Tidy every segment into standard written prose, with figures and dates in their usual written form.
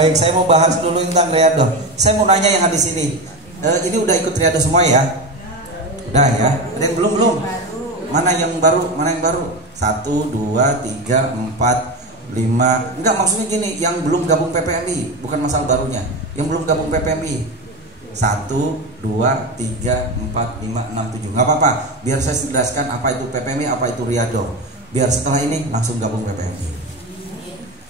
Baik, saya mau bahas dulu tentang Riyadhah. Saya mau nanya yang hadis ini. Ini udah ikut Riyadhah semua ya? Udah ya? Ada yang belum? Mana yang baru? 1, 2, 3, 4, 5. Enggak, maksudnya gini, yang belum gabung PPMI, bukan masalah barunya. Yang belum gabung PPMI. 1, 2, 3, 4, 5, 6, 7. Enggak apa-apa. Biar saya jelaskan apa itu PPMI, apa itu Riyadhah. Biar setelah ini langsung gabung PPMI.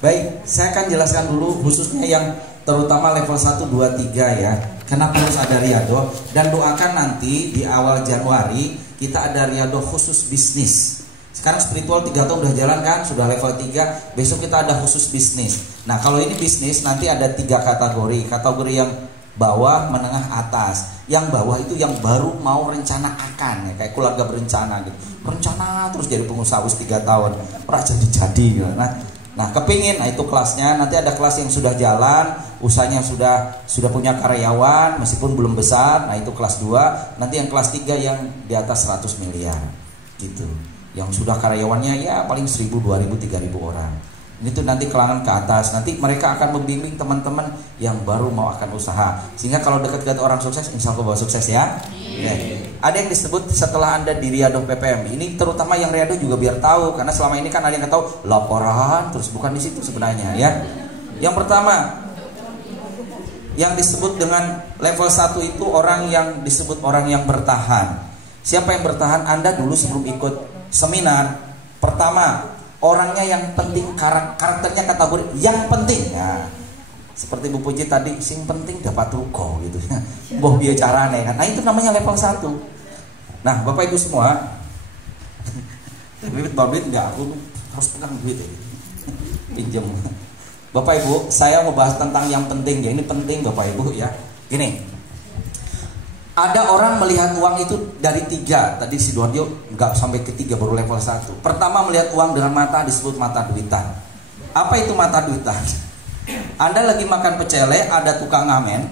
Baik, saya akan jelaskan dulu khususnya yang terutama level 1, 2, 3 ya. Kenapa harus ada Riyadhah? Dan doakan nanti di awal Januari kita ada Riyadhah khusus bisnis. Sekarang spiritual 3 tahun udah jalan kan, sudah level 3. Besok kita ada khusus bisnis. Nah kalau ini bisnis nanti ada 3 kategori. Kategori yang bawah, menengah, atas. Yang bawah itu yang baru mau rencana akan ya, kayak keluarga berencana gitu. Berencana terus jadi pengusaha 3 tahun. Ora jadi gitu. Nah kepingin, nah itu kelasnya. Nanti ada kelas yang sudah jalan, usahanya sudah punya karyawan meskipun belum besar. Nah itu kelas 2. Nanti yang kelas 3 yang di atas 100 miliar gitu. Yang sudah karyawannya ya paling 1000, 2000, 3000 orang. Ini tuh nanti kelangan ke atas. Nanti mereka akan membimbing teman-teman yang baru mau akan usaha. Sehingga kalau dekat-dekat orang sukses, insya Allah bawa sukses ya. Ada yang disebut setelah Anda di Riyadhah PPM. Ini terutama yang Riyadhah juga biar tahu, karena selama ini kan ada yang tahu laporan terus, bukan di situ sebenarnya ya. Yang pertama yang disebut dengan level 1 itu orang yang disebut orang yang bertahan. Siapa yang bertahan? Anda dulu sebelum ikut seminar pertama, orangnya yang penting, karakternya kategori yang penting ya. Seperti Bu Puji tadi, sing penting dapat ruko gitu ya. Boh bicarane kan. Nah itu namanya level 1. Nah Bapak Ibu semua, duit enggak, aku harus pegang duit ya. Pinjam. Bapak Ibu, saya mau bahas tentang yang penting ya. Ini penting Bapak Ibu ya. Gini, ada orang melihat uang itu dari 3. Tadi si Sidoarjo enggak sampai ke 3, baru level 1. Pertama melihat uang dengan mata disebut mata duitan. Apa itu mata duitan? Anda lagi makan pecele, ada tukang ngamen,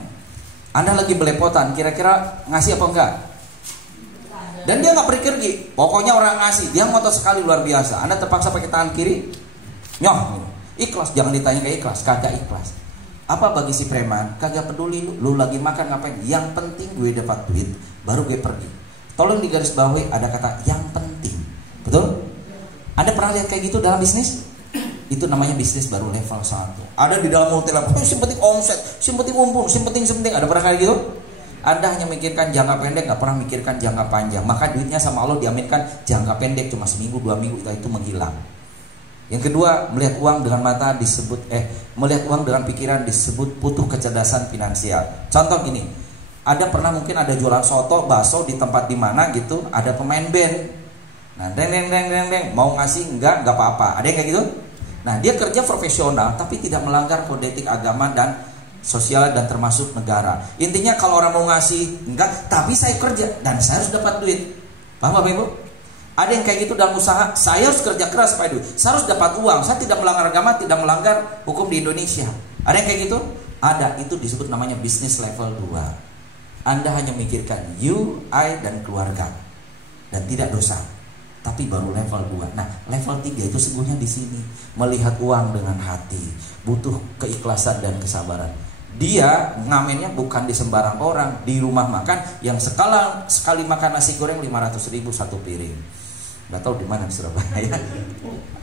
Anda lagi belepotan, kira-kira ngasih apa enggak? Dan dia nggak berpikir, pokoknya orang ngasih, dia ngotot sekali luar biasa. Anda terpaksa pakai tangan kiri, nyoh, ikhlas, jangan ditanya kayak ikhlas, kagak ikhlas. Apa bagi si preman? Kagak peduli lu lagi makan ngapain, yang penting gue dapat duit, baru gue pergi. Tolong digarisbawahi ada kata yang penting, betul? Anda pernah lihat kayak gitu dalam bisnis? Itu namanya bisnis baru level 1. Ada di dalam multi level, yang penting omset, yang penting untung, yang penting. Ada pernah kayak gitu? Anda hanya mikirkan jangka pendek, gak pernah mikirkan jangka panjang. Maka duitnya sama Allah diaminkan jangka pendek, cuma seminggu, 2 minggu itu menghilang. Yang kedua, melihat uang dengan mata disebut melihat uang dengan pikiran disebut butuh kecerdasan finansial. Contoh gini, ada pernah mungkin ada jualan soto, bakso di tempat di mana gitu, ada pemain band. Nah, deng, mau ngasih enggak apa-apa. Ada yang kayak gitu? Nah, dia kerja profesional tapi tidak melanggar kode etik agama dan sosial dan termasuk negara. Intinya kalau orang mau ngasih enggak, tapi saya kerja dan saya harus dapat duit. Paham Bapak Ibu? Ada yang kayak gitu dalam usaha, saya harus kerja keras supaya duit, saya harus dapat uang, saya tidak melanggar agama, tidak melanggar hukum di Indonesia. Ada yang kayak gitu? Ada, itu disebut namanya bisnis level 2. Anda hanya memikirkan you, I, dan keluarga dan tidak dosa. Tapi baru level 2. Nah, level 3 itu sesungguhnya di sini, melihat uang dengan hati, butuh keikhlasan dan kesabaran. Dia ngamennya bukan di sembarang orang, di rumah makan yang sekali makan nasi goreng 500.000 satu piring. Nggak tahu di mana di Surabaya.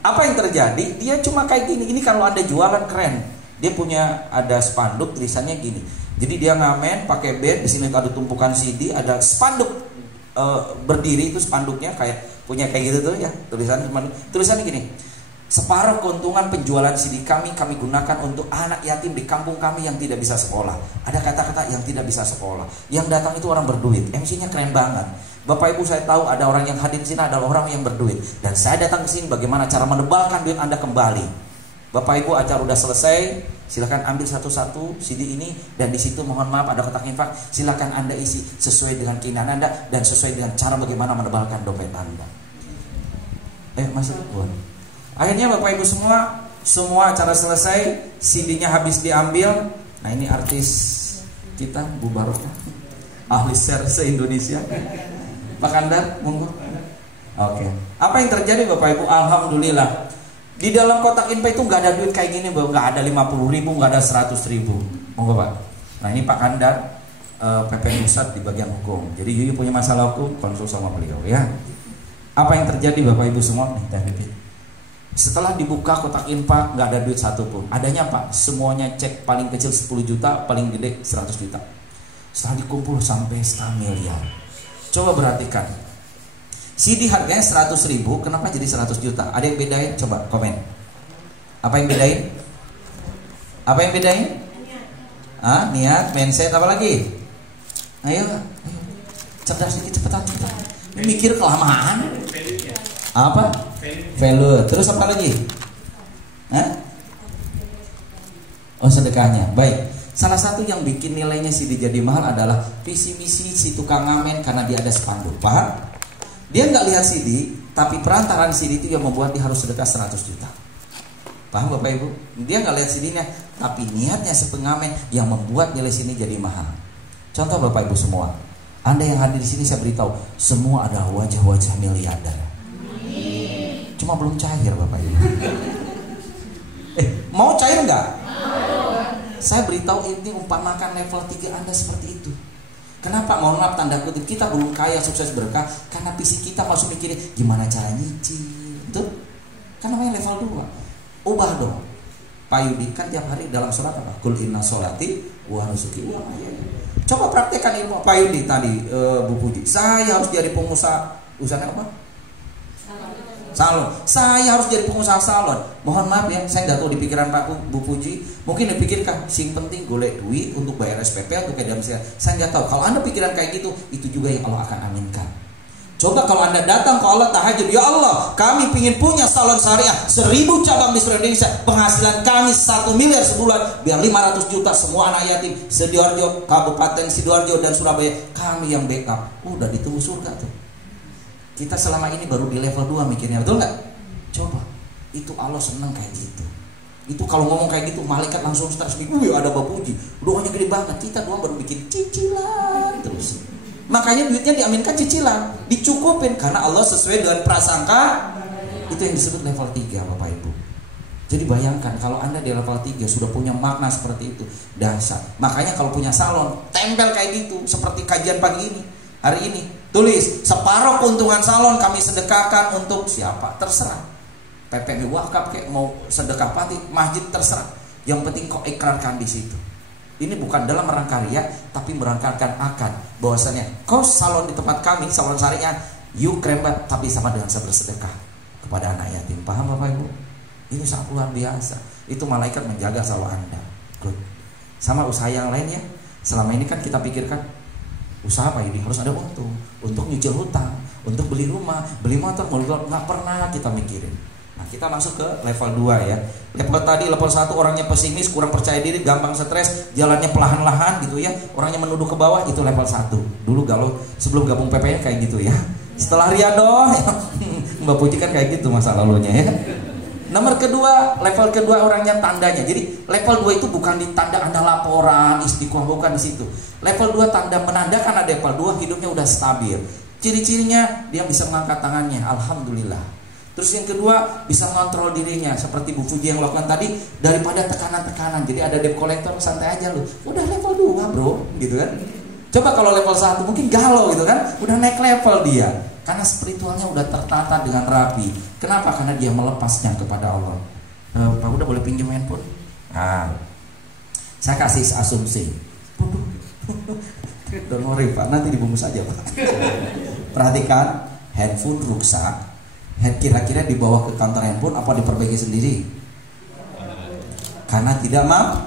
Apa yang terjadi? Dia cuma kayak gini. Ini kalau Anda jualan keren. Dia punya ada spanduk tulisannya gini. Jadi dia ngamen pakai bed, di sini ada tumpukan CD, ada spanduk berdiri itu spanduknya kayak punya kayak gitu tuh ya, tulisannya gini. Separuh keuntungan penjualan CD kami gunakan untuk anak yatim di kampung kami yang tidak bisa sekolah. Ada kata-kata yang tidak bisa sekolah. Yang datang itu orang berduit. MC-nya keren banget. Bapak Ibu, saya tahu ada orang yang hadir di sini adalah orang yang berduit. Dan saya datang ke sini bagaimana cara menebalkan duit Anda kembali. Bapak Ibu, acara udah selesai. Silakan ambil satu-satu CD ini dan di situ mohon maaf ada kotak infak. Silakan Anda isi sesuai dengan keinginan Anda dan sesuai dengan cara bagaimana menebalkan dompet Anda. Masuk buat. Akhirnya Bapak Ibu semua acara selesai, CD-nya habis diambil. Nah ini artis kita Bu Barokah, ahli share se-Indonesia. Pak Kandar, monggo. Oke. Apa yang terjadi Bapak Ibu? Alhamdulillah. Di dalam kotak infak itu nggak ada duit kayak gini, nggak ada 50.000, nggak ada 100.000. Monggo Pak. Nah ini Pak Kandar, PP Pusat di bagian hukum. Jadi Yuyu punya masalah hukum, konsul sama beliau ya. Apa yang terjadi Bapak Ibu semua nih, Teh Pipit? Setelah dibuka kotak infak nggak ada duit satu pun. Adanya Pak, semuanya cek paling kecil 10 juta, paling gede 100 juta. Setelah dikumpul sampai 1 miliar. Coba perhatikan. CD harganya 100.000, kenapa jadi 100 juta? Ada yang bedain? Coba komen. Apa yang bedain? Apa yang bedain? Niat, mindset, apa lagi? Ayo. Cerdas sedikit, cepetan. Ini mikir kelamaan. Apa? Value. Terus apa lagi? Oh, sedekahnya. Baik. Salah satu yang bikin nilainya CD jadi mahal adalah visi misi si tukang ngamen, karena dia ada spanduk. Paham? Dia nggak lihat CD, tapi perantaran CD itu yang membuat dia harus sedekah 100 juta. Paham Bapak Ibu? Dia nggak lihat CD-nya, tapi niatnya si pengamen yang membuat nilai sini jadi mahal. Contoh Bapak Ibu semua, Anda yang hadir di sini saya beritahu, semua ada wajah-wajah miliarder. Cuma belum cair Bapak Ibu. Mau cair nggak? Saya beritahu ini umpamakan level 3 Anda seperti itu. Kenapa? Mohon maaf tanda kutip, kita belum kaya sukses berkah karena fisik kita masuk mikirin gimana cara nyicil. Betul? Kan namanya level 2. Ubah dong. Pak Yudi kan tiap hari dalam sholat apa? Kul inna sholati wa nusuki wa mahyaya. Coba praktekkan ilmu Pak Yudi tadi, Bu Puji. Saya harus jadi pengusaha. Usahanya apa? Salon. Saya harus jadi pengusaha salon. Mohon maaf ya, saya nggak tahu di pikiran Pak Bu Puji. Mungkin dipikirkan, sing penting golek duit untuk bayar SPP atau kayak saya nggak tahu. Kalau Anda pikiran kayak gitu, itu juga yang Allah akan aminkan. Coba kalau Anda datang ke Allah tahajud, ya Allah, kami ingin punya salon syariah 1000 cabang di seluruh Indonesia, penghasilan kami 1 miliar sebulan, biar 500 juta semua anak yatim Sidoarjo, Kabupaten Sidoarjo dan Surabaya, kami yang backup. Udah ditunggu surga tuh. Kita selama ini baru di level 2 mikirnya, betul nggak? Coba, itu Allah seneng kayak gitu. Itu kalau ngomong kayak gitu, malaikat langsung stres. Ada Bapak Puji, doanya gede banget. Kita doang baru bikin cicilan terus. Makanya duitnya diaminkan cicilan, dicukupin karena Allah sesuai dengan prasangka. Itu yang disebut level 3 Bapak Ibu. Jadi bayangkan kalau Anda di level 3 sudah punya makna seperti itu, dahsyat. Makanya kalau punya salon, tempel kayak gitu, seperti kajian pagi ini, hari ini. Tulis, separuh keuntungan salon kami sedekahkan untuk siapa? Terserah. PPB wakaf kayak mau sedekah pati, masjid terserah. Yang penting kau ikrarkan di situ. Ini bukan dalam rangka riya, tapi merangkakan akan bahwasanya kau salon di tempat kami, salon syariah, you keren banget, tapi sama dengan saya bersedekah kepada anak yatim. Paham Bapak Ibu? Ini sangat luar biasa. Itu malaikat menjaga salon Anda. Good. Sama usaha yang lainnya. Selama ini kan kita pikirkan usaha apa ini harus ada untung, untuk nyicil hutang, untuk beli rumah, beli motor, nggak pernah kita mikirin. Nah kita masuk ke level 2 ya. Level tadi level 1 orangnya pesimis, kurang percaya diri, gampang stres, jalannya perlahan-lahan gitu ya. Orangnya menuduh ke bawah, itu level 1. Dulu galau sebelum gabung PPN kayak gitu ya. Setelah riado Mbak Puji kan kayak gitu masa lalunya ya. Nomor kedua, level kedua orangnya tandanya. Jadi level 2 itu bukan di tanda Anda laporan, istiqomah, bukan di situ. Level 2 tanda menandakan ada level 2 hidupnya udah stabil. Ciri-cirinya dia bisa mengangkat tangannya, alhamdulillah. Terus yang kedua bisa mengontrol dirinya, seperti Bu Fuji yang lakukan tadi, daripada tekanan-tekanan. Jadi ada debt collector, santai aja lu. Udah level 2 bro, gitu kan. Coba kalau level 1 mungkin galau gitu kan, udah naik level dia. Karena spiritualnya udah tertata dengan rapi. Kenapa? Karena dia melepasnya kepada Allah. Pak udah boleh pinjam handphone? Nah, saya kasih asumsi. Don't worry Pak, nanti dibungkus aja Pak. Perhatikan, handphone rusak. Kira-kira dibawa ke kantor handphone apa diperbaiki sendiri? Karena tidak mampu.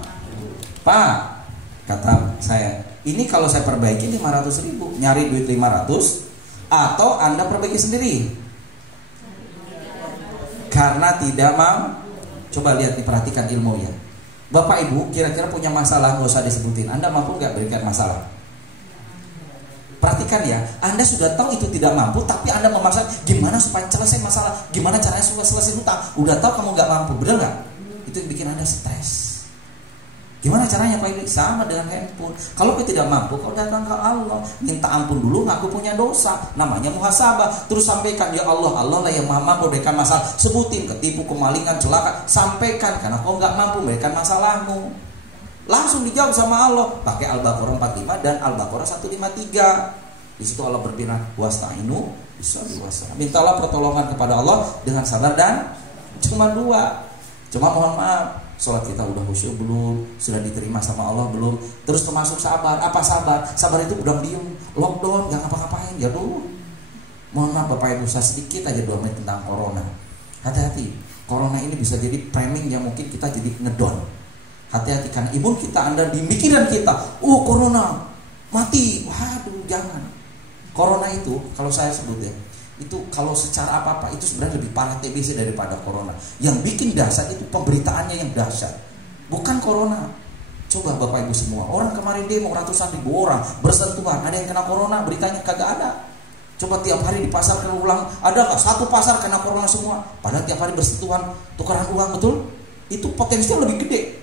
Pak, kata saya, ini kalau saya perbaiki 500.000, nyari duit 500. Atau Anda perbaiki sendiri karena tidak mau. Coba lihat, diperhatikan ilmu ya. Bapak Ibu kira-kira punya masalah, nggak usah disebutin. Anda mampu nggak berikan masalah? Perhatikan ya, Anda sudah tahu itu tidak mampu, tapi Anda memaksa gimana supaya selesai masalah, gimana caranya supaya selesai hutang. Udah tahu kamu nggak mampu, benar nggak? Itu yang bikin Anda stres. Gimana caranya Pak Ibu? Sama dengan handphone. Kalau kita tidak mampu, kau datang ke Allah, minta ampun dulu, ngaku punya dosa, namanya muhasabah. Terus sampaikan, ya Allah, Allah lah yang maha mampu memberikan masalah. Sebutin ketipu, kemalingan, celaka, sampaikan karena kau nggak mampu memberikan masalahmu. Langsung dijawab sama Allah. Pakai Al-Baqarah 45 dan Al-Baqarah 153. Di situ Allah berfirman, wasta'inu bis-sabri was-salah. Mintalah pertolongan kepada Allah dengan sabar dan cuma 2. Cuma mohon maaf, sholat kita udah khusyuk belum? Sudah diterima sama Allah belum? Terus termasuk sabar. Apa sabar? Sabar itu udah diem, lockdown, gak ngapa-ngapain. Ya dulu. Mohon maaf Bapak Ibu, saya sedikit aja 2 menit tentang corona. Hati-hati, corona ini bisa jadi framing yang mungkin kita jadi ngedon. Hati-hati karena imun kita, Anda di pikiran kita, oh corona, mati. Waduh, jangan. Corona itu, kalau saya sebut ya, itu kalau secara apa-apa itu sebenarnya lebih parah TBC daripada corona. Yang bikin dahsyat itu pemberitaannya yang dahsyat, bukan corona. Coba Bapak Ibu semua, orang kemarin demo ratusan ribu orang bersentuhan, ada yang kena corona, beritanya kagak ada. Coba tiap hari di pasar kena ulang, ada nggak satu pasar kena corona semua? Padahal tiap hari bersentuhan, tukaran uang, betul? Itu potensinya lebih gede,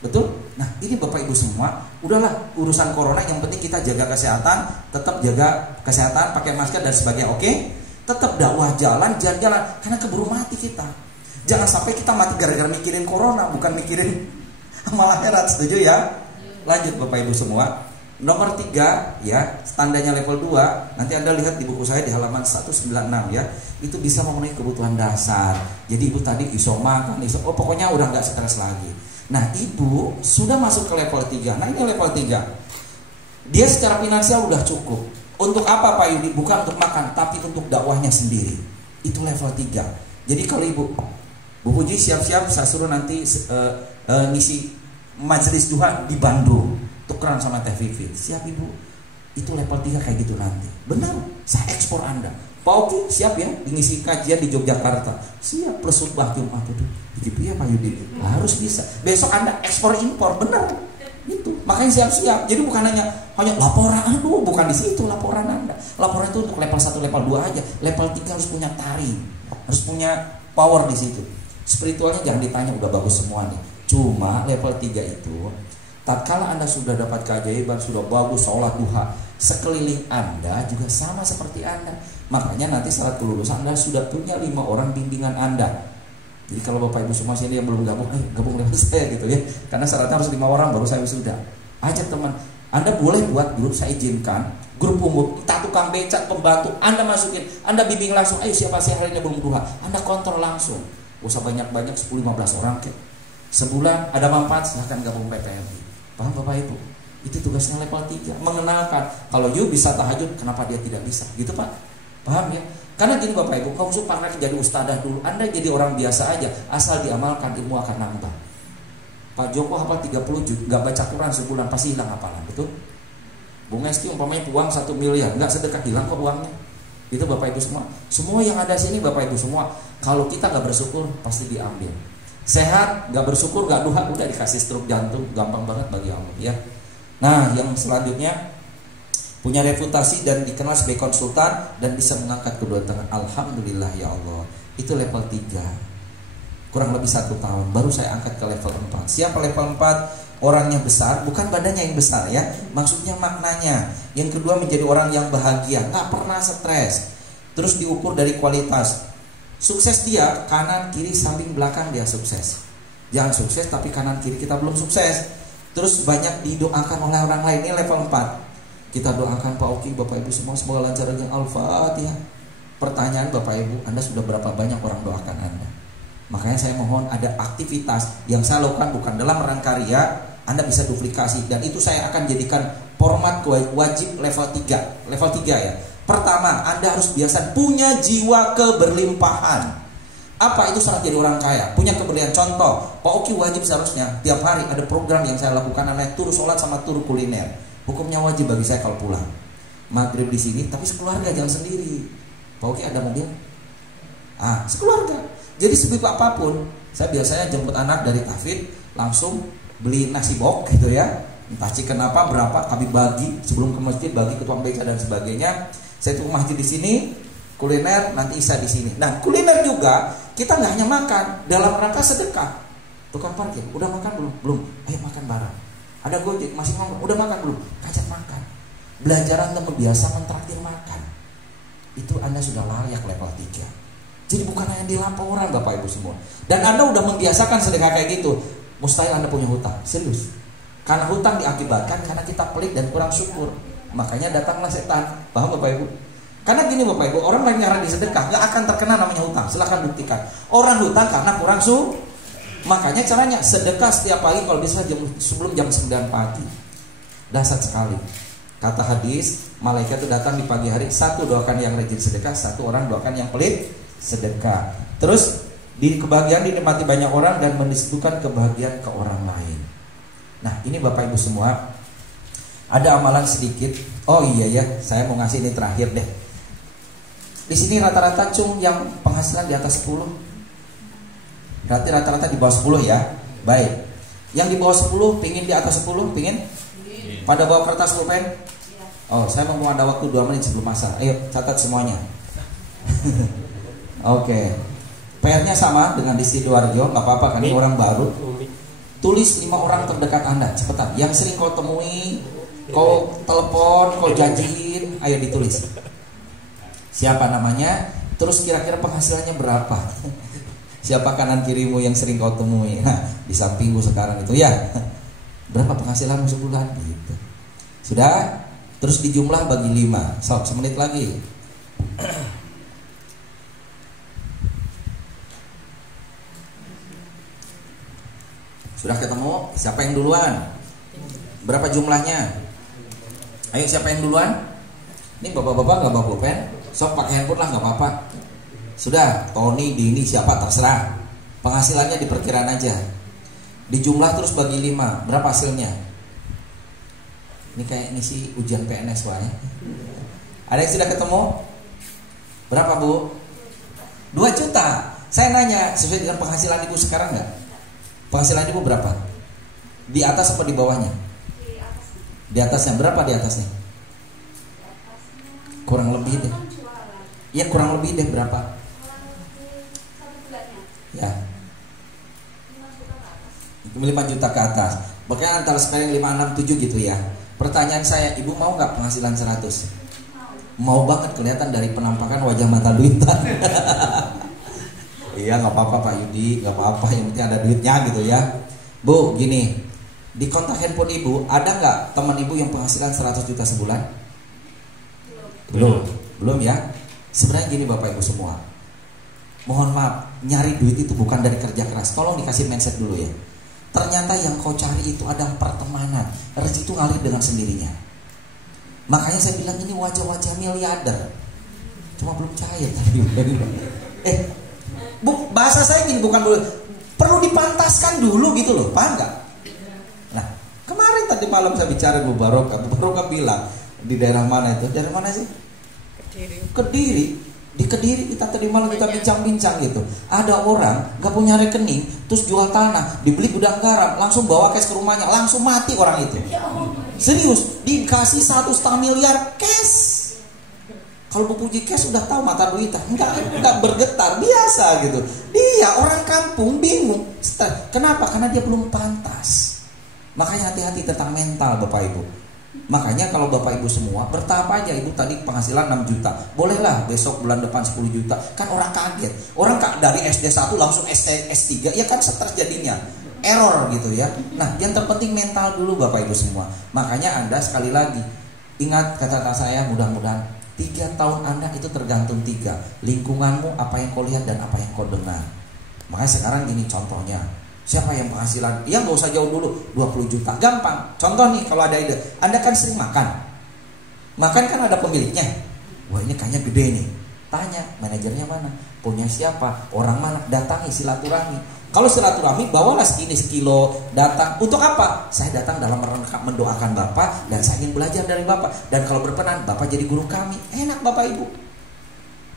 betul? Nah ini Bapak Ibu semua, udahlah urusan corona, yang penting kita jaga kesehatan, tetap jaga kesehatan, pakai masker dan sebagainya, oke? Tetap dakwah jalan, karena keburu mati kita. Jangan sampai kita mati gara-gara mikirin corona, bukan mikirin amal akhirat, setuju ya? Lanjut Bapak Ibu semua. Nomor 3 ya, standarnya level 2. Nanti Anda lihat di buku saya di halaman 196 ya. Itu bisa memenuhi kebutuhan dasar. Jadi Ibu tadi iso makan, pokoknya udah nggak stres lagi. Nah Ibu sudah masuk ke level 3. Nah ini level 3. Dia secara finansial udah cukup. Untuk apa Pak Yudi? Bukan untuk makan, tapi untuk dakwahnya sendiri. Itu level 3. Jadi kalau Ibu, Bu Puji siap-siap, saya suruh nanti ngisi majelis duha di Bandung, tukeran sama Teh Vivi. Siap Ibu? Itu level 3 kayak gitu nanti. Benar, saya ekspor Anda. Pak Oki siap ya ngisi kajian di Yogyakarta. Siap, plus khutbah Jumat itu. Gitu ya Pak Yudi. Harus bisa. Besok Anda ekspor impor, benar. Itu. Makanya siap-siap. Jadi bukan hanya laporan, aduh, bukan di situ laporan Anda. Laporan itu untuk level 1, level 2 aja. Level 3 harus punya taring. Harus punya power di situ. Spiritualnya jangan ditanya, udah bagus semua nih. Cuma level 3 itu tatkala Anda sudah dapat keajaiban, sudah bagus sholat duha, sekeliling Anda juga sama seperti Anda. Makanya nanti syarat kelulusan Anda sudah punya 5 orang bimbingan Anda. Jadi kalau Bapak Ibu semua sini yang belum gabung, gabung dengan saya gitu ya. Karena syaratnya harus 5 orang baru saya wisuda. Ajak teman. Anda boleh buat grup, saya izinkan. Grup umum, entah tukang becak, pembantu, Anda masukin. Anda bimbing langsung, ayo siapa sih hari ini belum duha. Anda kontrol langsung. Gak usah banyak-banyak, 10-15 orang kayak. Sebulan ada manfaat, silahkan gabung PPMI. Paham Bapak Ibu? Itu tugasnya level 3. Mengenalkan. Kalau you bisa tahajud, kenapa dia tidak bisa? Gitu Pak. Paham ya? Karena gini Bapak Ibu, kau usah pernah jadi ustadzah dulu. Anda jadi orang biasa aja, asal diamalkan ilmu akan nambah. Pak Joko hafal 30 juta, gak baca Quran sebulan pasti hilang hafalan, betul? Bung Esti umpamanya uang 1 miliar, gak sedekah hilang kok uangnya. Itu Bapak Ibu semua. Semua yang ada sini Bapak Ibu semua, kalau kita gak bersyukur pasti diambil. Sehat, gak bersyukur, gak duha, udah dikasih stroke jantung, gampang banget bagi Allah ya. Nah yang selanjutnya, punya reputasi dan dikenal sebagai konsultan dan bisa mengangkat kedua tangan. Alhamdulillah ya Allah. Itu level 3. Kurang lebih 1 tahun baru saya angkat ke level 4. Siapa level 4? Orangnya besar, bukan badannya yang besar ya. Maksudnya maknanya. Yang kedua menjadi orang yang bahagia, gak pernah stres. Terus diukur dari kualitas. Sukses dia, kanan, kiri, samping, belakang dia sukses. Jangan sukses tapi kanan kiri kita belum sukses. Terus banyak didoakan oleh orang lain. Ini level 4. Kita doakan Pak Oki, Bapak Ibu semua, semoga lancar dengan Al-Fatihah. Pertanyaan Bapak Ibu, Anda sudah berapa banyak orang doakan Anda? Makanya saya mohon ada aktivitas yang saya lakukan bukan dalam rangka ria. Anda bisa duplikasi dan itu saya akan jadikan format wajib level 3. Level 3 ya. Pertama, Anda harus biasa punya jiwa keberlimpahan. Apa itu syarat jadi orang kaya? Punya keberlimpahan. Contoh, Pak Oki wajib seharusnya tiap hari ada program yang saya lakukan, namanya tur sholat sama tur kuliner. Hukumnya wajib bagi saya kalau pulang maghrib di sini, tapi sekeluarga jangan sendiri. Pak Oki ada mobil? Sekeluarga. Jadi sebab apapun, saya biasanya jemput anak dari Tafid, langsung beli nasi bok gitu ya. Entah chicken apa berapa, kami bagi sebelum ke masjid, bagi ketua beca dan sebagainya. Saya tunggu masjid di sini, kuliner nanti Isya di sini. Nah kuliner juga kita nggak hanya makan dalam rangka sedekah. Tukang parkir, udah makan belum? Belum. Ayo makan bareng. Ada Gojek, masih ngomong, udah makan belum? Kajak makan. Belajar Anda biasa mentraktir makan. Itu Anda sudah layak level 3. Jadi bukan hanya di laporan Bapak Ibu semua. Dan Anda udah membiasakan sedekah kayak gitu, mustahil Anda punya hutang. Serius. Karena hutang diakibatkan karena kita pelit dan kurang syukur. Makanya datanglah setan. Paham Bapak Ibu? Karena gini Bapak Ibu, orang yang nyarah di sedekah gak akan terkena namanya hutang. Silahkan buktikan. Orang hutang karena kurang syukur. Makanya caranya sedekah setiap pagi kalau bisa sebelum jam 9 pagi. Dahsyat sekali. Kata hadis, malaikat itu datang di pagi hari, satu doakan yang rajin sedekah, satu orang doakan yang pelit sedekah. Terus di kebahagiaan dinikmati banyak orang dan mendiskusikan kebahagiaan ke orang lain. Nah, ini Bapak Ibu semua, ada amalan sedikit. Oh iya ya, saya mau ngasih ini terakhir deh. Di sini rata-rata cung yang penghasilan di atas 10. Berarti rata-rata di bawah 10 ya. Baik. Yang di bawah 10 pingin di atas 10, pingin? Pada bawa kertas pulpen? Oh, saya mau ada waktu 2 menit sebelum masa. Ayo catat semuanya. Oke. PR-nya sama dengan di Sidoarjo, nggak apa-apa kan ini orang baru. Tulis 5 orang terdekat Anda, cepetan. Yang sering kau temui, kau telepon, kau janjiin, ayo ditulis. Siapa namanya? Terus kira-kira penghasilannya berapa? Siapa kanan kirimu yang sering kau temui? Nah, di sampingku sekarang itu ya. Berapa penghasilanmu sebulan? Gitu. Sudah? Terus dijumlah bagi 5. Sob, semenit lagi. Sudah ketemu? Siapa yang duluan? Berapa jumlahnya? Ayo siapa yang duluan? Ini bapak-bapak gak bawa pulpen? Sob pakai handphone lah gak apa-apa. Sudah, Tony, Dini, siapa terserah. Penghasilannya diperkiraan aja. Dijumlah terus bagi 5. Berapa hasilnya? Ini kayak ngisi ujian PNS wah ya. Ada yang sudah ketemu? Berapa Bu? 2 juta. Saya nanya, sesuai dengan penghasilan Ibu sekarang nggak? Penghasilan Ibu berapa? Di atas apa di bawahnya? Di atasnya. Berapa di atasnya? Kurang lebih deh. Ya kurang lebih deh berapa? Ya 5 juta ke atas. Makanya antara sekarang 5, 6, 7 gitu ya. Pertanyaan saya, Ibu mau gak penghasilan 100? Mau banget, kelihatan dari penampakan wajah mata duitan. Iya gak apa-apa Pak Yudi, gak apa-apa, yang penting ada duitnya gitu ya. Bu gini, di kontak handphone Ibu ada gak teman Ibu yang penghasilan 100 juta sebulan? Belum ya. Sebenarnya gini Bapak Ibu semua, mohon maaf, nyari duit itu bukan dari kerja keras. Tolong dikasih mindset dulu ya. Ternyata yang kau cari itu ada pertemanan. Rezeki itu ngalir dengan sendirinya. Makanya saya bilang ini wajah-wajah miliarder, cuma belum cair. Bahasa saya gini, bukan perlu dipantaskan dulu gitu loh, paham nggak? Nah, kemarin tadi malam saya bicara Bu Barokah bilang di daerah mana itu? Daerah mana sih? Kediri. Di Kediri kita tadi malam kita bincang-bincang gitu. Ada orang gak punya rekening, terus jual tanah, dibeli gudang garam, langsung bawa cash ke rumahnya, langsung mati orang itu. Serius, dikasih 1,5 miliar cash. Kalau Bu Puji cash udah tahu mata duitnya, enggak bergetar, biasa gitu. Dia orang kampung bingung. Kenapa? Karena dia belum pantas. Makanya hati-hati tentang mental Bapak Ibu. Makanya kalau Bapak Ibu semua bertahap aja. Ibu tadi penghasilan 6 juta, bolehlah besok bulan depan 10 juta. Kan orang kaget. Orang dari SD 1 langsung S3, ya kan stres jadinya. Error gitu ya. Nah yang terpenting mental dulu Bapak Ibu semua. Makanya Anda sekali lagi ingat kata-kata saya, mudah-mudahan 3 tahun Anda itu tergantung 3. Lingkunganmu, apa yang kau lihat dan apa yang kau dengar. Makanya sekarang gini contohnya, siapa yang penghasilan, ya gak usah jauh dulu, 20 juta, gampang. Contoh nih, kalau ada ide, Anda kan sering makan kan ada pemiliknya. Wah ini kayaknya gede nih. Tanya, manajernya mana, punya siapa, orang mana, datangi, silaturahmi. Kalau silaturahmi, bawalah segini sekilo, datang. Untuk apa? Saya datang dalam rangka mendoakan Bapak, dan saya ingin belajar dari Bapak. Dan kalau berkenan, Bapak jadi guru kami. Enak Bapak Ibu.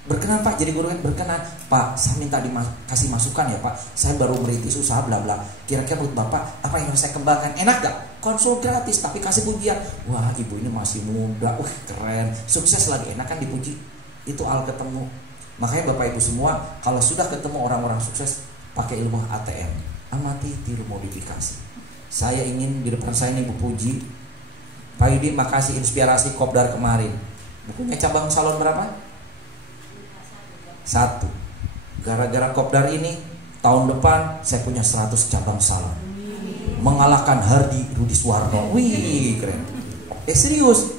Berkenan Pak jadi guru kan? Berkenan Pak, saya minta dikasih masukan ya Pak, saya baru merintis usaha bla bla, kira-kira menurut Bapak apa yang harus saya kembangkan? Enak gak? Konsul gratis tapi kasih pujian. Wah ibu ini masih muda, keren, sukses lagi, enak kan dipuji. Itu al ketemu. Makanya Bapak Ibu semua, kalau sudah ketemu orang-orang sukses, pakai ilmu ATM. amati, tiru, modifikasi. Saya ingin di depan saya ini Bu Puji, Pak Yudi, makasih inspirasi kopdar kemarin. Bukunya cabang salon berapa? 1. Gara-gara kopdar ini tahun depan saya punya 100 cabang salon, mengalahkan Hardi Rudi Suwarno. Wih, keren. Serius,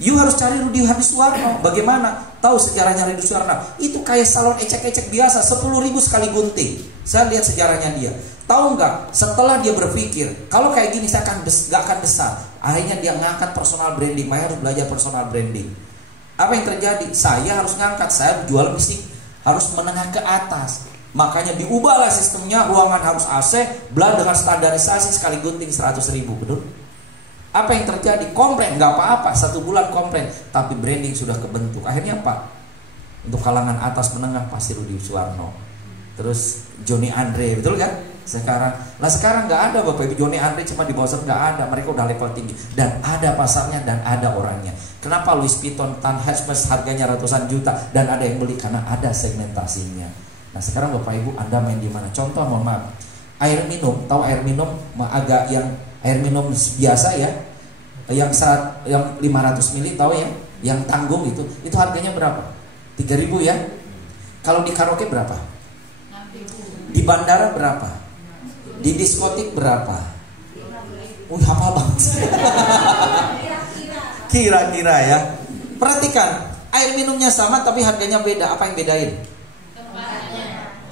you harus cari Rudi Hardi Suwarno. Bagaimana? Tahu sejarahnya Rudi Suwarno? Itu kayak salon ecek-ecek biasa, 10.000 sekali gunting. Saya lihat sejarahnya dia. Tahu nggak? Setelah dia berpikir, kalau kayak gini saya nggak akan besar. Akhirnya dia ngangkat personal branding. Saya harus belajar personal branding. Apa yang terjadi? Saya harus ngangkat. Saya jual mesti harus menengah ke atas. Makanya diubahlah sistemnya. Ruangan harus AC, dengan standarisasi sekali gunting 100.000. Betul? Apa yang terjadi? Komplain, nggak apa-apa. 1 bulan komplain, tapi branding sudah kebentuk. Akhirnya apa? Untuk kalangan atas menengah pasti Rudi Suwarno. Terus Johnny Andre, betul kan? Sekarang nggak ada Bapak Ibu. Johnny Andre cuma di bawah, nggak ada. Mereka udah level tinggi dan ada pasarnya dan ada orangnya. Kenapa Louis Vuitton, Tan Hermes harganya ratusan juta dan ada yang beli? Karena ada segmentasinya. Nah sekarang Bapak Ibu, Anda main di mana? Contoh, mohon maaf, air minum. Tahu air minum agak yang air minum biasa ya, yang 500 ml, tahu ya, yang tanggung itu harganya berapa? 3.000 ya. Kalau di karaoke berapa? Di bandara berapa? Di diskotik berapa? Hafal banget. Kira-kira ya. Perhatikan, air minumnya sama tapi harganya beda. Apa yang bedain?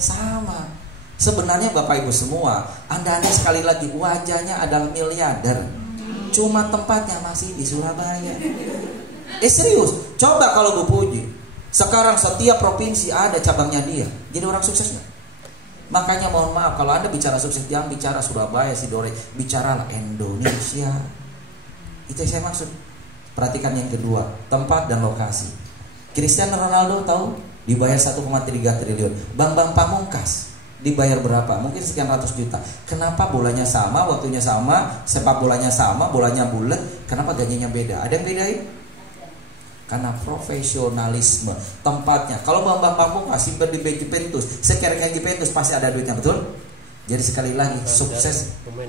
Sama. Sebenarnya Bapak Ibu semua, Anda sekali lagi wajahnya adalah miliarder, cuma tempatnya masih di Surabaya. Serius, coba kalau Bu Puji, sekarang setiap provinsi ada cabangnya dia, jadi orang sukses nggak? Makanya mohon maaf, kalau Anda bicara sukses, jangan bicara Surabaya, Sidore, bicaralah Indonesia. Itu yang saya maksud. Perhatikan yang kedua, tempat dan lokasi. Cristiano Ronaldo tahu dibayar 1,3 triliun. Bambang Pamungkas dibayar berapa? Mungkin sekian ratus juta. Kenapa bolanya sama, waktunya sama, sepak bolanya sama, bolanya bulat, kenapa gajinya beda? Ada yang bedain? Karena profesionalisme tempatnya. Kalau Bambang Pamungkas simpen di Juventus, sekarang Juventus pasti ada duitnya, betul? Jadi sekali lagi sukses pemain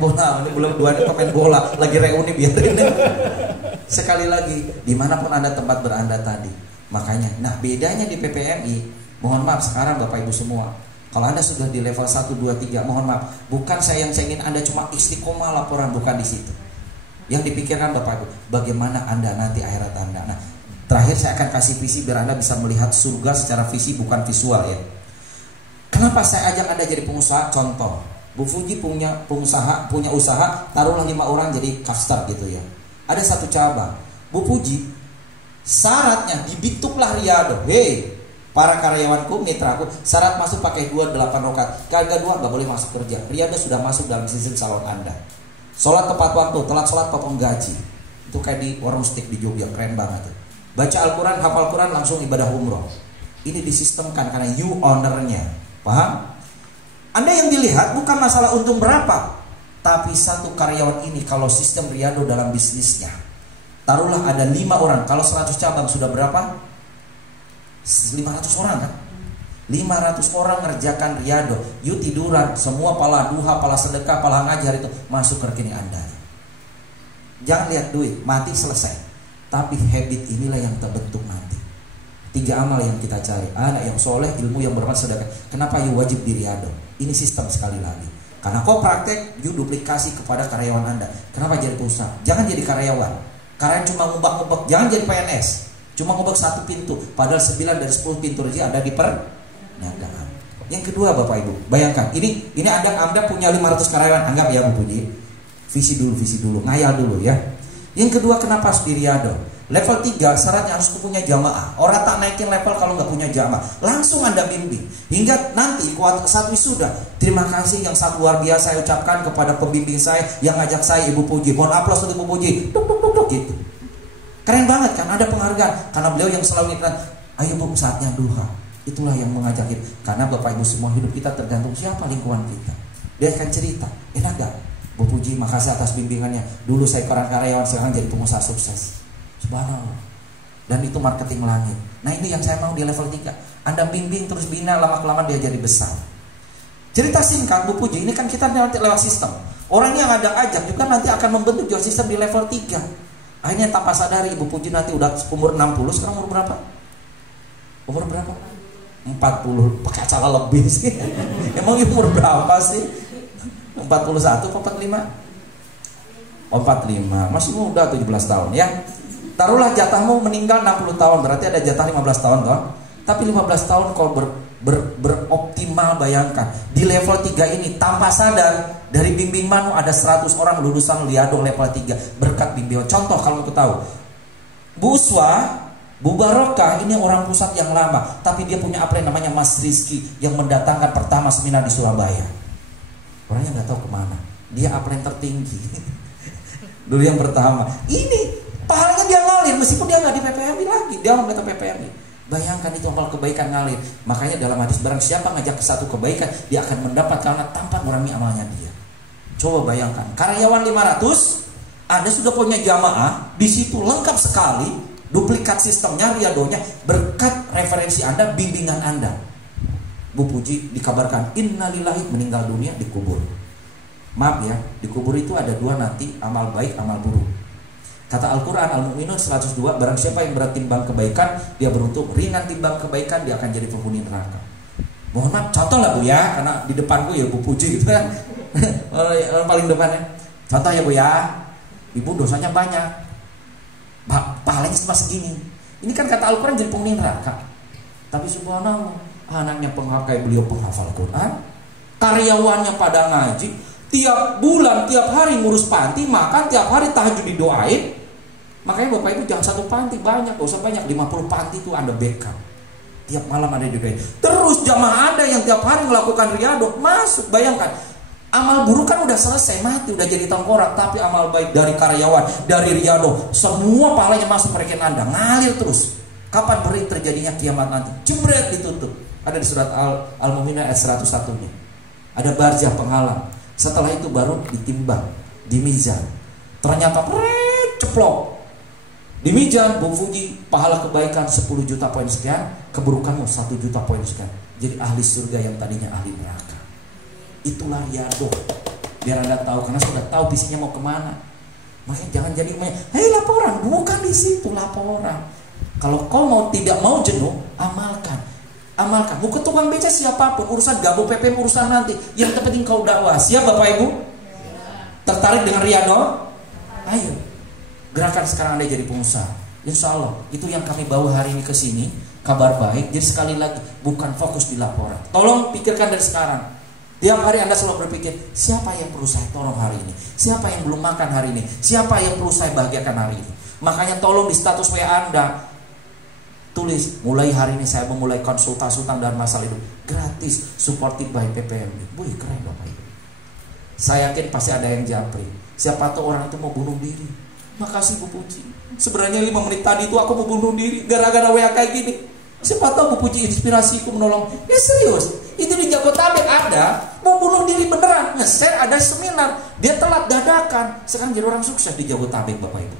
bola, ini belum 2 pemain bola lagi reuni biarin. Sekali lagi, dimanapun Anda tempat beranda tadi. Makanya, nah bedanya di PPMI, mohon maaf sekarang Bapak Ibu semua, kalau Anda sudah di level 1, 2, 3, mohon maaf, bukan saya ingin Anda cuma istiqomah laporan, bukan di situ. Yang dipikirkan Bapak Ibu, bagaimana Anda nanti akhirat Anda. Nah, terakhir saya akan kasih visi biar Anda bisa melihat surga secara visi, bukan visual ya. Kenapa saya ajak Anda jadi pengusaha? Contoh, Bu Fuji punya usaha, taruhlah 5 orang jadi caster gitu ya. Ada 1 cabang. Bu Fuji, syaratnya dibentuklah Riyadho. Hei, para karyawanku, mitraku, syarat masuk pakai 2 8 rakaat. Kagak 2 nggak boleh masuk kerja. Riyadho sudah masuk dalam sistem salon Anda. Sholat tepat waktu, telat sholat potong gaji. Itu kayak di warung steak di Jogja, keren banget. Baca Al-Quran, hafal Quran, langsung ibadah umroh. Ini disistemkan karena you ownernya. Paham? Anda yang dilihat bukan masalah untung berapa, tapi 1 karyawan ini kalau sistem Riyadho dalam bisnisnya, taruhlah ada 5 orang, kalau 100 cabang sudah berapa? 500 orang kan? 500 orang ngerjakan Riyadho. You tiduran, semua pala duha, pala sedekah, pala ngajar itu masuk ke rekening Anda. Jangan lihat duit, mati selesai. Tapi habit inilah yang terbentuk nanti. 3 amal yang kita cari. Anak yang soleh, ilmu yang bermanfaat, sedekah. Kenapa you wajib di Riyadho? Ini sistem sekali lagi. Karena kau praktek, you duplikasi kepada karyawan Anda. Kenapa jadi pengusaha? Jangan jadi karyawan. Karyawan cuma ngubek-ngubek. Jangan jadi PNS. Cuma ngubek 1 pintu. Padahal 9 dari 10 pintu rezeki ada di perniagaan. Yang kedua Bapak Ibu, bayangkan. Ini Anda punya 500 karyawan. Anggap ya Bu Puji. Visi dulu, ngayal dulu ya. Yang kedua, kenapa harus di Riyadho? Level 3 syaratnya harus punya jamaah. Orang tak naikin level kalau nggak punya jamaah. Langsung Anda bimbing hingga nanti saat wisuda. Terima kasih yang sangat luar biasa saya ucapkan kepada pembimbing saya yang ngajak saya, Ibu Puji. Mohon aplaus untuk Ibu Puji. Tuk gitu. Keren banget kan, ada penghargaan karena beliau yang selalu ingatkan, ayo Bu, saatnya duha. Itulah yang mengajak kita. Karena Bapak Ibu semua, hidup kita tergantung siapa lingkungan kita. Dia akan cerita, enak gak? Bu Puji, makasih atas bimbingannya. Dulu saya karyawan, sekarang jadi pengusaha sukses. Subhanallah. Dan itu marketing langit. Nah ini yang saya mau di level 3. Anda bimbing terus bina, lama-kelamaan dia jadi besar. Cerita singkat Bu Puji, ini kan kita nanti lewat sistem. Orang yang ada ajak juga nanti akan membentuk juga sistem di level 3. Akhirnya tanpa sadari Ibu Puji nanti udah umur 60, sekarang umur berapa? Umur berapa? 40, pakai cara lebih sih. Emang umur berapa sih? 41 atau 45? Oh, 45, masih muda 17 tahun ya. Taruhlah jatahmu meninggal 60 tahun, berarti ada jatah 15 tahun toh. Tapi 15 tahun kau beroptimal, bayangkan. Di level 3 ini tanpa sadar dari bimbinganmu ada 100 orang lulusan Liado level 3 berkat bimbingan. Contoh kalau mau tahu, Bu Uswa, Bu Barokah ini orang pusat yang lama, tapi dia punya apa yang namanya Mas Rizky yang mendatangkan pertama seminar di Surabaya. Orangnya nggak tahu kemana. Dia apa yang tertinggi. Dulu yang pertama. Ini pahalanya dia ngalir meskipun dia nggak di PPMI lagi. Dia nggak ke PPMI. Bayangkan itu amal kebaikan ngalir. Makanya dalam hadis barang siapa ngajak ke satu kebaikan, dia akan mendapat karena tanpa mengurangi amalnya dia. Coba bayangkan, karyawan 500, Anda sudah punya jamaah, di situ lengkap sekali, duplikat sistemnya, riadonya, berkat referensi Anda, bimbingan Anda. Bu Puji dikabarkan innalillahi, meninggal dunia dikubur. Maaf ya, dikubur itu ada dua nanti, amal baik, amal buruk. Kata Al-Quran Al-Mu'minun 102, barang siapa yang berat timbang kebaikan, dia beruntung. Ringan timbang kebaikan, dia akan jadi penghuni neraka. Mohon maaf, contoh lah Bu ya, karena di depanku ya Bu Puji gitu kan. Paling depannya. Contoh ya Bu ya, ibu dosanya banyak, pahalanya cuma segini. Ini kan kata Al-Quran jadi penghuni neraka. Tapi subhanallah, anaknya kayak beliau penghafal Quran, karyawannya pada ngaji, tiap bulan, tiap hari ngurus panti, makan, tiap hari tahajud didoain. Makanya Bapak Ibu jangan satu panti, banyak, gak usah banyak, 50 panti itu Anda backup. Tiap malam ada didoain. Terus jamaah Anda yang tiap hari melakukan riyadhah masuk, bayangkan. Amal buruk kan udah selesai, mati, udah jadi tengkorak. Tapi amal baik dari karyawan, dari riyadhah, semua pahalanya masuk ke rekening Anda, ngalir terus. Kapan beri terjadinya kiamat nanti? Jebret ditutup. Ada di surat Al-Mu'minun ayat 101-nya. Ada barjah penghalang. Setelah itu baru ditimbang di mizan. Ternyata ceplok. Di mizan Bu Puji, pahala kebaikan 10 juta poin sekian, keburukanmu 1 juta poin sekian. Jadi ahli surga yang tadinya ahli neraka. Itulah riyadhah. Biar Anda tahu, karena sudah tahu visinya mau kemana. Makanya jangan jadi hei laporan, bukan di situ laporan. Kalau kau tidak mau jenuh, amalkan. Amalkan. Mau ke tukang beca siapapun, urusan gabung PPM urusan nanti. Yang terpenting kau dakwah. Siap Bapak Ibu? Tertarik dengan riyadhah? Ayo. Gerakan sekarang Anda jadi pengusaha. Insya Allah itu yang kami bawa hari ini ke sini. Kabar baik. Jadi sekali lagi bukan fokus di laporan. Tolong pikirkan dari sekarang. Tiap hari Anda selalu berpikir, siapa yang perlu saya tolong hari ini? Siapa yang belum makan hari ini? Siapa yang perlu saya bahagiakan hari ini? Makanya tolong di status WA Anda tulis, mulai hari ini saya memulai konsultan dan masalah itu gratis, supported by PPMI. Wih, keren Bapak Ibu. Saya yakin pasti ada yang japri. Siapa tahu orang itu mau bunuh diri. Makasih Bu Puji. Sebenarnya 5 menit tadi itu aku mau bunuh diri gara-gara WA kayak gini. Siapa tahu Bu Puji inspirasiku menolong. Ya serius, itu di Jabodetabek ada mau bunuh diri beneran. Nge-share ada seminar, dia telat dadakan. Sekarang jadi orang sukses di Jabodetabek Bapak Ibu.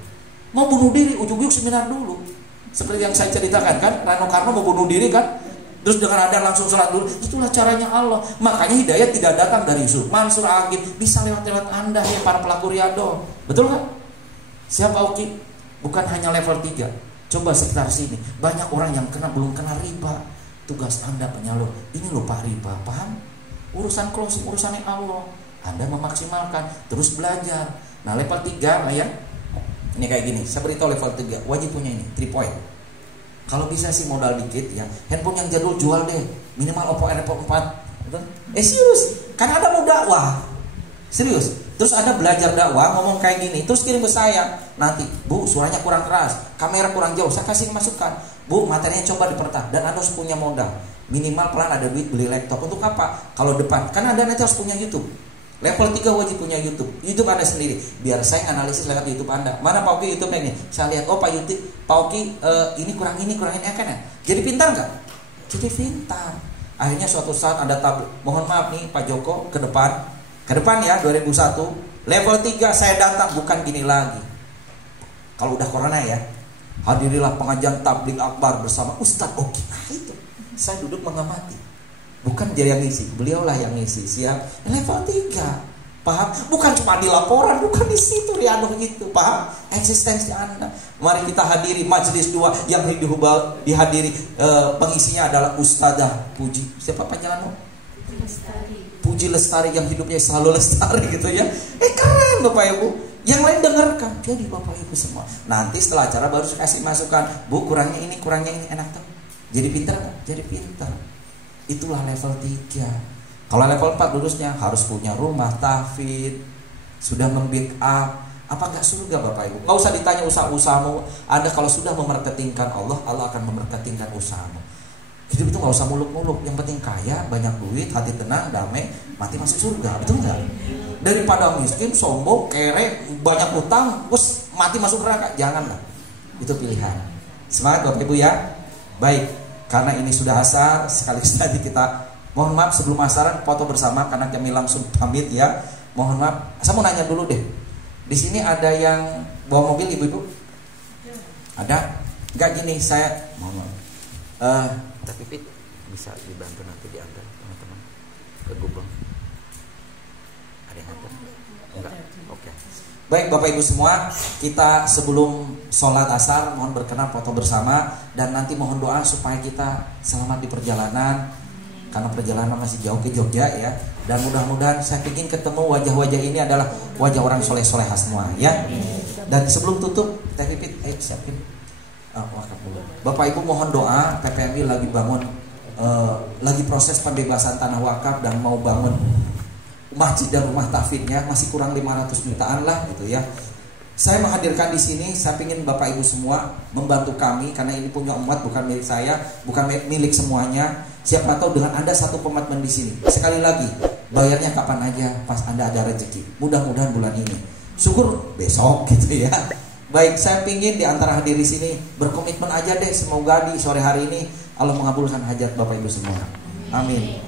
Mau bunuh diri, ujung-ujung seminar dulu. Seperti yang saya ceritakan kan, Rano Karno mau bunuh diri kan, terus dengan ada langsung sholat dulu. Itulah caranya Allah. Makanya hidayah tidak datang dari Yusuf Mansur Agit, bisa lewat Anda ya para pelaku riyadhah. Betul kan? Siapa Oki? Bukan hanya level 3. Coba sekitar sini, banyak orang yang belum kena riba. Tugas Anda penyalur, ini loh Pak riba, paham? Urusan closing, urusannya Allah. Anda memaksimalkan, terus belajar. Nah level 3 lah ya. Ini kayak gini, saya beritahu level 3 wajib punya ini, 3 point. Kalau bisa sih modal dikit ya, handphone yang jadul jual deh, minimal Oppo R4. Serius, kan ada mau dakwah, serius. Terus ada belajar dakwah, ngomong kayak gini, terus kirim ke saya. Nanti, Bu, suaranya kurang keras, kamera kurang jauh, saya kasih masukan. Bu, materinya coba dipertah, dan Anda harus punya modal. Minimal pelan ada duit beli laptop. Untuk apa? Kalau depan, kan Anda nanti harus punya YouTube. Level 3 wajib punya YouTube. YouTube Anda sendiri. Biar saya analisis lewat YouTube Anda. Mana Pak Oki YouTube ini? Saya lihat, oh Pak YouTube, Pak Oki ini kurang ini kan ya. Jadi pintar nggak? Jadi pintar. Akhirnya suatu saat Anda tablik. Mohon maaf nih Pak Joko, ke depan ya 2001. Level 3 saya datang bukan gini lagi. Kalau udah corona ya, hadirilah pengajian tablik akbar bersama Ustadz Oki. Nah itu, saya duduk mengamati. Bukan dia yang ngisi, beliaulah yang ngisi. Siap? Level 3. Paham? Bukan cuma di laporan, bukan di situ Riano itu, paham? Eksistensi Anda. Mari kita hadiri majelis 2 yang dihadiri pengisinya adalah Ustadzah Puji. Siapa panjanganmu? Puji Lestari yang hidupnya selalu lestari gitu ya. Keren Bapak Ibu. Yang lain dengarkan. Jadi Bapak Ibu semua. Nanti setelah acara baru kasih masukan. Bu, kurangnya ini, enak tuh. Jadi pintar kan? Jadi pintar. Itulah level 3. Kalau level 4 lulusnya harus punya rumah, tahfidz, sudah nge-build up. Apa enggak surga Bapak Ibu? Enggak usah ditanya usaha-usahamu. Anda kalau sudah memarketingkan Allah, Allah akan memarketingkan usahamu. Hidup itu enggak usah muluk-muluk. Yang penting kaya, banyak duit, hati tenang, damai, mati masuk surga. Betul enggak? Daripada miskin, sombong, kere, banyak utang, terus mati masuk neraka. Janganlah. Itu pilihan. Semangat Bapak Ibu ya. Baik, karena ini sudah asar, sekaligus tadi kita mohon maaf sebelum asaran foto bersama karena kami langsung pamit ya. Mohon maaf. Saya mau nanya dulu deh. Di sini ada yang bawa mobil ibu-ibu? Ada? Enggak gini saya mohon maaf. Tapi Pit bisa dibantu nanti diantar teman-teman ke Gubeng. Ada yang antar? Enggak. Oke. Baik Bapak Ibu semua, kita sebelum sholat asar mohon berkenan foto bersama dan nanti mohon doa supaya kita selamat di perjalanan. Karena perjalanan masih jauh ke Jogja ya. Dan mudah-mudahan saya ingin ketemu wajah-wajah ini adalah wajah orang soleh-soleha semua ya. Dan sebelum tutup Teh Pipit, siapin wakaf dulu. Bapak Ibu mohon doa. PPMI lagi bangun lagi proses pembebasan tanah wakaf dan mau bangun masjid dan rumah tahfidznya, masih kurang 500 jutaan lah gitu ya. Saya menghadirkan di sini, saya ingin Bapak Ibu semua membantu kami karena ini punya umat, bukan milik saya, bukan milik semuanya. Siapa tahu dengan Anda satu komitmen di sini. Sekali lagi, bayarnya kapan aja, pas Anda ada rezeki. Mudah-mudahan bulan ini. Syukur besok gitu ya. Baik, saya ingin di antara hadir di sini berkomitmen aja deh, semoga di sore hari ini Allah mengabulkan hajat Bapak Ibu semua. Amin.